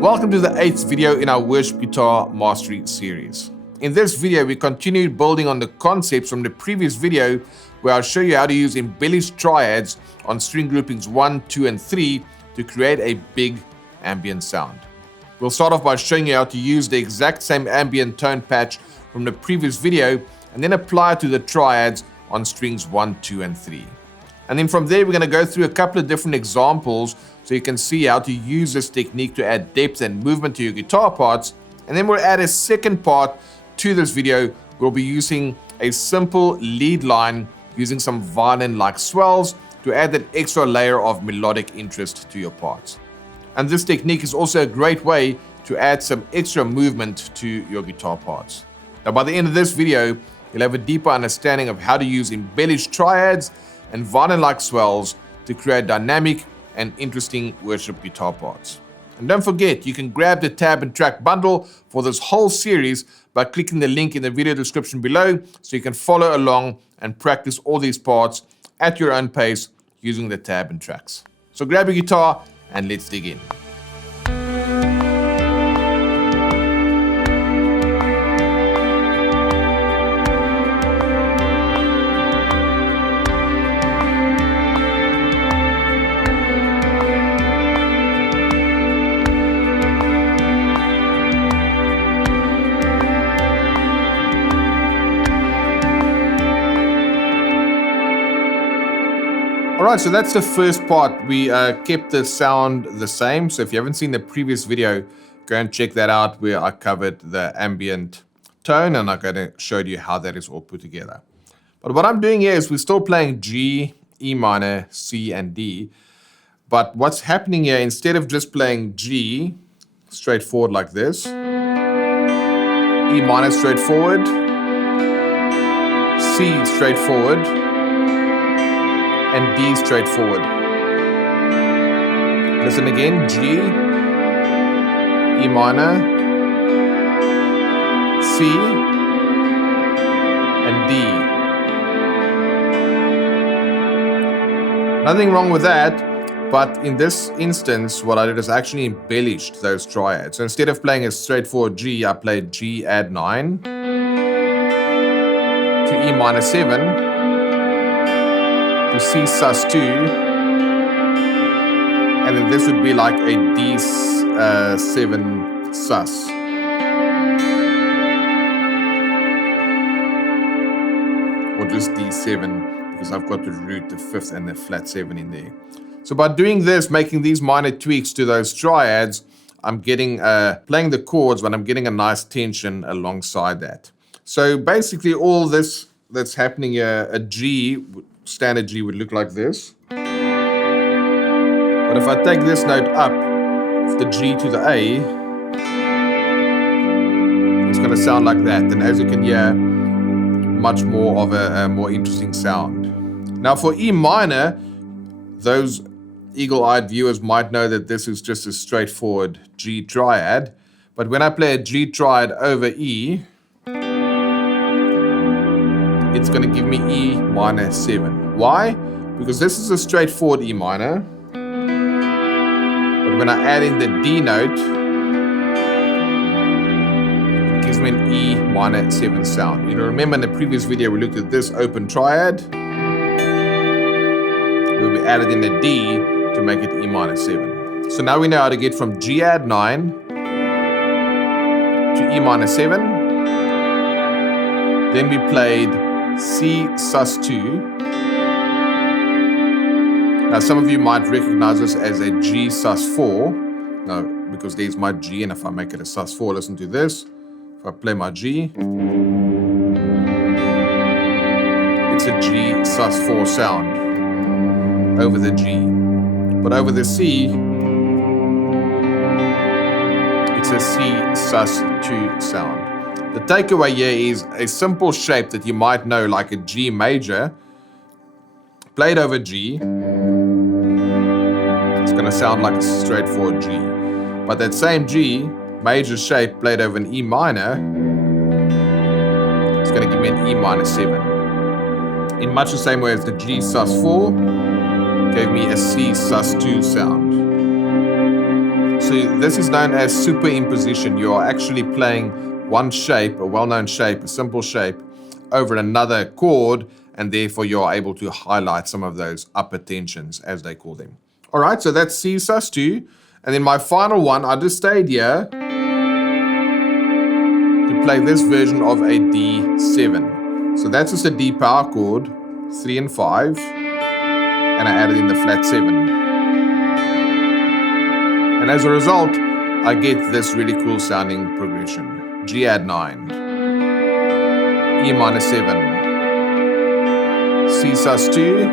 Welcome to the 8th video in our Worship Guitar Mastery series. In this video, we continued building on the concepts from the previous video where I'll show you how to use embellished triads on string groupings 1, 2, and 3 to create a big ambient sound. We'll start off by showing you how to use the exact same ambient tone patch from the previous video and then apply it to the triads on strings 1, 2, and 3. And then from there, we're going to go through a couple of different examples so you can see how to use this technique to add depth and movement to your guitar parts. And then we'll add a second part to this video. We'll be using a simple lead line using some violin-like swells to add that extra layer of melodic interest to your parts. And this technique is also a great way to add some extra movement to your guitar parts. Now, by the end of this video, you'll have a deeper understanding of how to use embellished triads and violin-like swells to create dynamic and interesting worship guitar parts. And don't forget, you can grab the tab and track bundle for this whole series by clicking the link in the video description below so you can follow along and practice all these parts at your own pace using the tab and tracks. So grab your guitar and let's dig in. Alright, so that's the first part. We kept the sound the same. So if you haven't seen the previous video, go and check that out where I covered the ambient tone and I'm going to show you how that is all put together. But what I'm doing here is we're still playing G, E minor, C, and D. But what's happening here, instead of just playing G straightforward like this, E minor straightforward, C straightforward, and D straightforward. Listen again, G, E minor, C, and D. Nothing wrong with that, but in this instance, what I did is actually embellished those triads. So instead of playing a straightforward G, I played G add 9 to E minor 7, to C sus 2, and then this would be like a D7 sus. Or just D7, because I've got the root, the 5th, and the flat 7 in there. So by doing this, making these minor tweaks to those triads, I'm getting, playing the chords, but I'm getting a nice tension alongside that. So basically all this that's happening here, a G, standard G would look like this. But if I take this note up, the G to the A, it's going to sound like that. And as you can hear, much more of a more interesting sound. Now for E minor, those eagle-eyed viewers might know that this is just a straightforward G triad. But when I play a G triad over E, it's going to give me E minor 7. Why? Because this is a straightforward E minor. But when I add in the D note, it gives me an E minor 7 sound. You know, remember in the previous video we looked at this open triad, where we added in the D to make it E minor 7. So now we know how to get from G add 9 to E minor 7. Then we played C sus 2. Now some of you might recognize this as a G sus 4. No, because there's my G, and if I make it a sus 4, listen to this. If I play my G, it's a G sus 4 sound over the G. But over the C, it's a C sus 2 sound. The takeaway here is a simple shape that you might know, like a G major, played over G. It's going to sound like a straightforward G. But that same G major shape played over an E minor, it's going to give me an E minor 7. In much the same way as the G sus 4 gave me a C sus 2 sound. So this is known as superimposition. You are actually playing one shape, a well-known shape, a simple shape, over another chord, and therefore you are able to highlight some of those upper tensions, as they call them. All right, so that's C sus2. And then my final one, I just stayed here to play this version of a D7. So that's just a D power chord, 3 and 5, and I added in the flat 7. And as a result, I get this really cool sounding progression. G add 9, E minor 7, C sus2,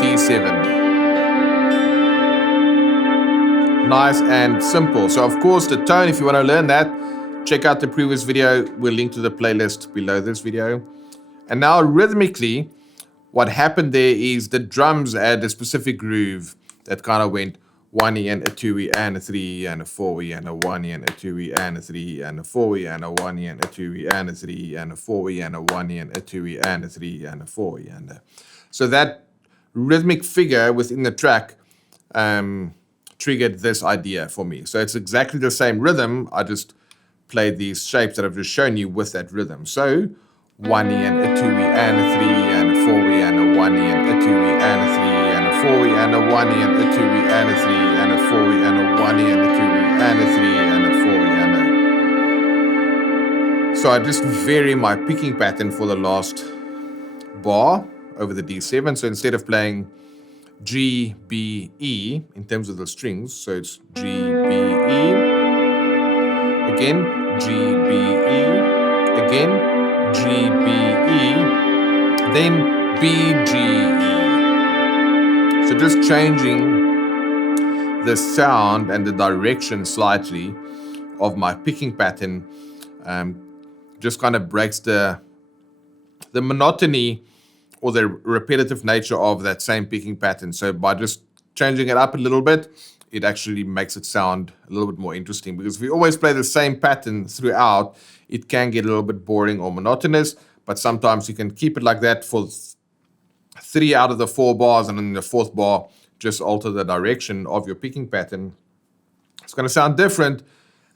D7. Nice and simple. So of course the tone, if you want to learn that, check out the previous video. We'll link to the playlist below this video. And now rhythmically, what happened there is the drums had a specific groove that kind of went 1E and a 2E and a 3E and a 4E and a 1E and a 2E and a 3E and a 4E and a 1E and a 2E and a 3E and a 4E and a 1E and a 2E and a 3E and a 4E and a... So that rhythmic figure within the track triggered this idea for me. So it's exactly the same rhythm. I just played these shapes that I've just shown you with that rhythm. So 1E and a 2E and a 3E and a 4E and a 1E and a 2E and a 3E and a 4E and a 1E and a 2E and a 3E and a 4E and a 1E and a 2E and a 3E and a 4E and a... So I just vary my picking pattern for the last bar over the D7. So instead of playing G, B, E in terms of the strings, so it's G, B, E, again, G, B, E, again, G, B, E, then B, G, E. So just changing the sound and the direction slightly of my picking pattern just kind of breaks the monotony or the repetitive nature of that same picking pattern. So by just changing it up a little bit, it actually makes it sound a little bit more interesting, because if we always play the same pattern throughout, it can get a little bit boring or monotonous, but sometimes you can keep it like that for 3 out of the 4 bars, and in the 4th bar, just alter the direction of your picking pattern. It's going to sound different,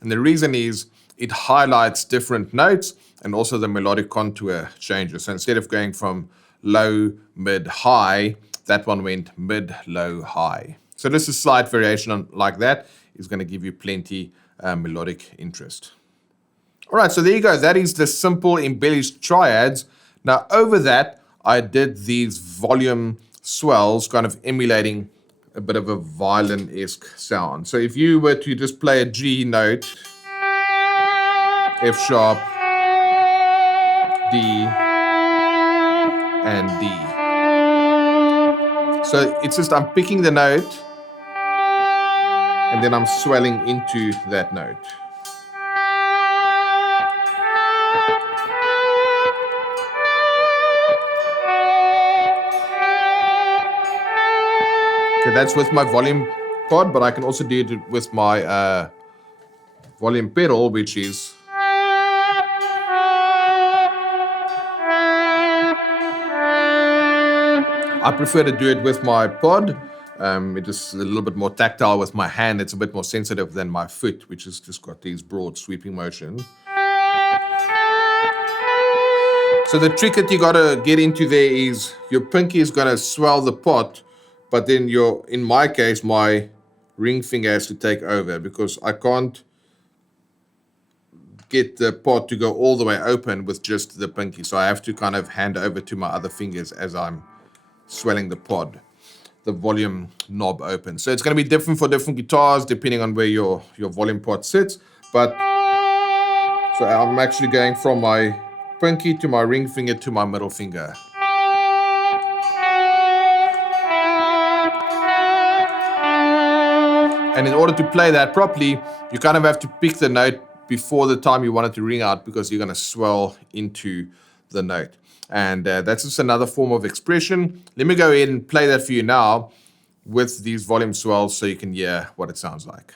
and the reason is it highlights different notes and also the melodic contour changes. So instead of going from low, mid, high, that one went mid, low, high. So just a slight variation like that is going to give you plenty melodic interest. All right, so there you go. That is the simple embellished triads. Now over that, I did these volume swells, kind of emulating a bit of a violin-esque sound. So if you were to just play a G note, F sharp, D, and D. So it's just I'm picking the note and then I'm swelling into that note. Okay, that's with my volume pod, but I can also do it with my volume pedal, which is I prefer to do it with my pod. It is a little bit more tactile with my hand. It's a bit more sensitive than my foot, which has just got these broad sweeping motion. So the trick that you gotta get into there is your pinky is gonna swell the pot, but then in my case, my ring finger has to take over, because I can't get the pot to go all the way open with just the pinky. So I have to kind of hand over to my other fingers as I'm swelling the pod, the volume knob open. So it's going to be different for different guitars depending on where your volume pod sits. But so I'm actually going from my pinky to my ring finger to my middle finger. And in order to play that properly, you kind of have to pick the note before the time you want it to ring out, because you're going to swell into the note. And that's just another form of expression. Let me go ahead and play that for you now with these volume swells so you can hear what it sounds like.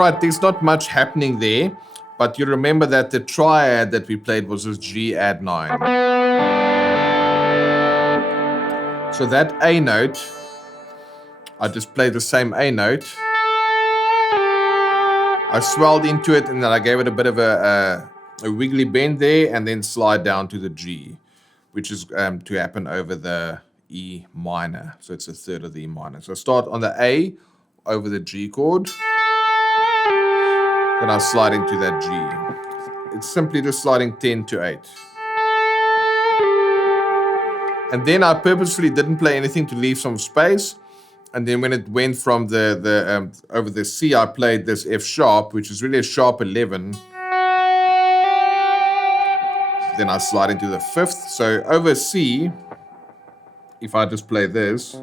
Alright, there's not much happening there, but you remember that the triad that we played was this G add 9. So that A note, I just played the same A note. I swelled into it and then I gave it a bit of a wiggly bend there and then slide down to the G, which is to happen over the E minor. So it's a third of the E minor. So I start on the A over the G chord. Then I slide into that G. It's simply just sliding 10 to 8. And then I purposefully didn't play anything to leave some space. And then when it went from the over the C, I played this F sharp, which is really a sharp 11. Then I slide into the 5th. So over C, if I just play this,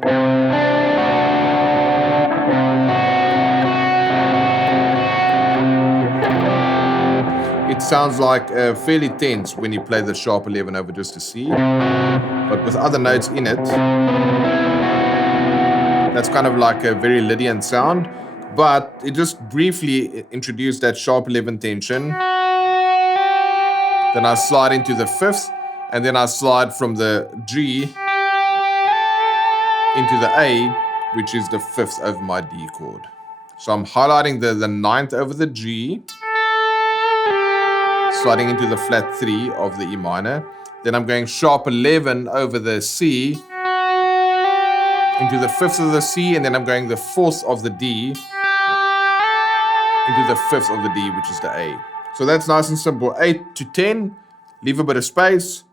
it sounds like fairly tense when you play the sharp 11 over just a C, but with other notes in it, that's kind of like a very Lydian sound, but it just briefly introduced that sharp 11 tension. Then I slide into the 5th, and then I slide from the G into the A, which is the 5th over my D chord. So I'm highlighting the 9th over the G, sliding into the flat 3 of the E minor. Then I'm going sharp 11 over the C, into the 5th of the C, and then I'm going the 4th of the D, into the 5th of the D, which is the A. So that's nice and simple. 8 to 10, leave a bit of space.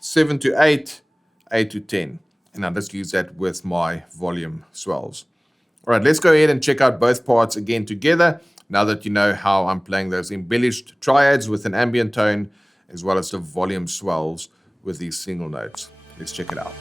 7 to 8, 8 to 10. And I'll just use that with my volume swells. All right, let's go ahead and check out both parts again together, now that you know how I'm playing those embellished triads with an ambient tone, as well as the volume swells with these single notes. Let's check it out.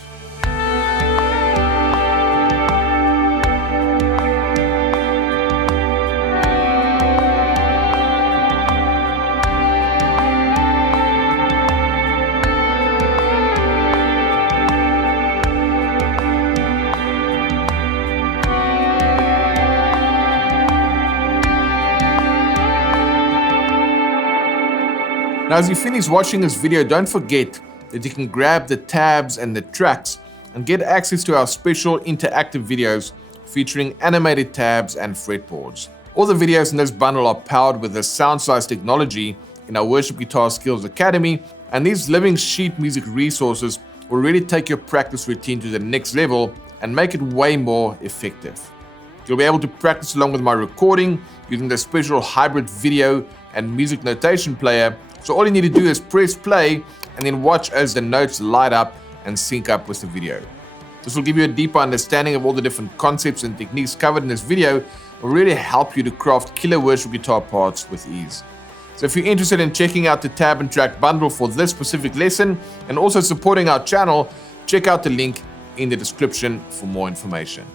Now, as you finish watching this video, don't forget that you can grab the tabs and the tracks and get access to our special interactive videos featuring animated tabs and fretboards. All the videos in this bundle are powered with the SoundSlice technology in our Worship Guitar Skills Academy, and these living sheet music resources will really take your practice routine to the next level and make it way more effective. You'll be able to practice along with my recording using the special hybrid video and music notation player. So all you need to do is press play and then watch as the notes light up and sync up with the video. This will give you a deeper understanding of all the different concepts and techniques covered in this video. It will really help you to craft killer worship guitar parts with ease. So if you're interested in checking out the tab and track bundle for this specific lesson and also supporting our channel, check out the link in the description for more information.